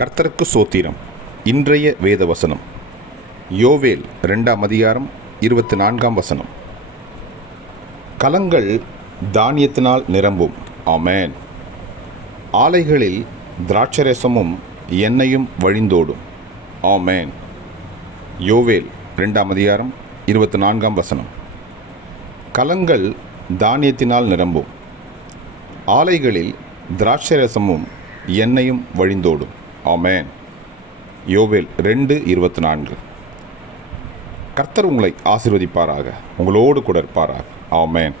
கர்த்தருக்கு சோத்திரம். இன்றைய வேத வசனம் யோவேல் 2ஆம் அதிகாரம் 24ஆம் வசனம். கலங்கள் தானியத்தினால் நிரம்பும். ஆமென். ஆலைகளில் திராட்சரசமும் எண்ணெயும் வழிந்தோடும். ஆமென். யோவேல் 2ஆம் அதிகாரம் 24ஆம் வசனம். கலங்கள் தானியத்தினால் நிரம்பும், ஆலைகளில் திராட்சரசமும் எண்ணெயும் வழிந்தோடும். ஆமென். யோவேல் 2:24. கர்த்தர் உங்களை ஆசீர்வதிப்பாராக, உங்களோடு கூட இருப்பாராக. ஆமென்.